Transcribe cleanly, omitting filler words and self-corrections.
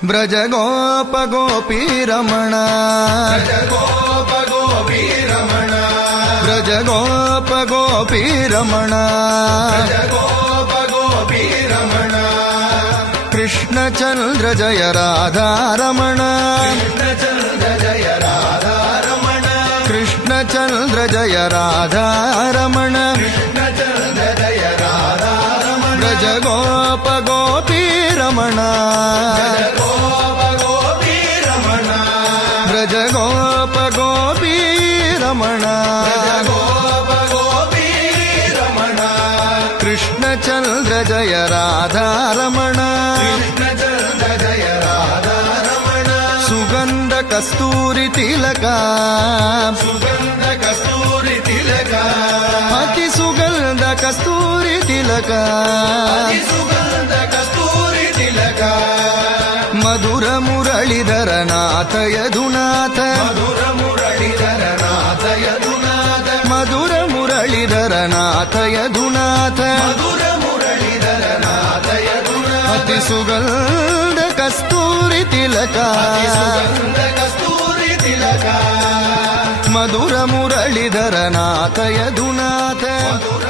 ಬ್ರಜ ಗೋಪ ಗೋಪಿ ರಮಣ ಗೋಪ ಗೋಪಿ ರಮಣ ಬ್ರಜ ಗೋಪ ಗೋಪಿ ರಮಣ ಗೋಪ ಗೋಪಿ ರಮಣ ಕೃಷ್ಣ ಚಂದ್ರ ಜಯ ರಾಧಾ ರಮಣ ಚಂದ್ರ ಜಯ ರಾಧಾ ರಮಣ ಕೃಷ್ಣ ಚಂದ್ರ ಜಯ ರಾಧಾ ರಮಣ ಚಂದ್ರ ಜಯ ರಾಧಾ ರಮಣ ಬ್ರಜ ಗೋಪ ಗೋಪಿ ರಮಣ ಗೋಪ ಗೋಪಿ ರಮಣ ಬ್ರಜ ಗೋಪ ಗೋಪಿ ರಮಣ ಗೋಪ ಗೋಪಿ ರಮಣ ಕೃಷ್ಣ ಚಂದ್ರ ಜಯ ರಾಧಾ ರಮಣ ಚಂದ್ರ ಜಯ ರಾಧಾ ರಮಣ ಸುಗಂಧ ಕಸ್ತೂರಿ ತಿಲಕ ಸುಗಂಧ ಕಸ್ತೂರಿ ತಿಲಕ ಅತಿ ಸುಗಂಧ ಕಸ್ತೂರಿ ತಿಲಕ ಸುಗಂಧ ಕಸ್ತೂರಿ ತಿಲಕ ಮಧುರ ಮುರಳೀಧರ ನಾಥ ಯದುನಾಥ ಮಧುರ ಮುರಳೀಧರ ನಾಥ ಯದುನಾಥ ಮಧುರ ಮುರಳೀಧರ ನಾಥ ಯದುನಾಥ ಮಧುರ ಮುರಳೀಧರ ನಾಥ ಯದುನಾಥ ಅತಿ ಸುಗಂಧ ಕಸ್ತೂರಿ ತಿಲಕ ಸುಗಂಧ ಕಸ್ತೂರಿ ತಿಲಕ ಮಧುರ ಮುರಳೀಧರ ನಾಥ ಯದುನಾಥ ಮಧುರ